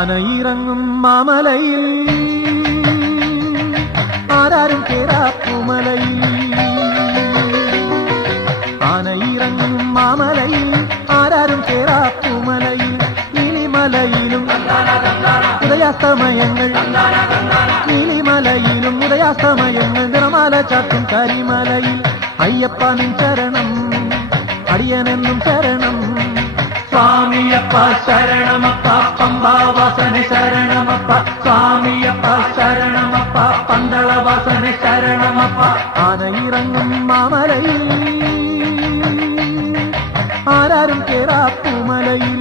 ആനയിറങ്ങും മാമലയിൽ ആരാരും കേറാപ്പുമലയിൽ ആനയിറങ്ങും മാമലയിൽ ആരാരും കേറാപ്പുമലയിൽ നീലിമലയിലും ഉദയാസ്തമയങ്ങൾ നീലിമലയിലും ഉദയാസ്തമയങ്ങൾ നിറമാല ചാത്തും കരിമലയിൽ അയ്യപ്പ നിൻ ശരണം അടിയനെന്നും ശരണം സ്വാമിയപ്പ ശരണമപ്പ പമ്പാവാസന ശരണമപ്പ സ്വാമിയപ്പ ശരണമപ്പ പന്തളവാസന ശരണമപ്പ ആനയിറങ്ങും മാമലയിൽ ആരാരും കേറാപ്പുമലയിൽ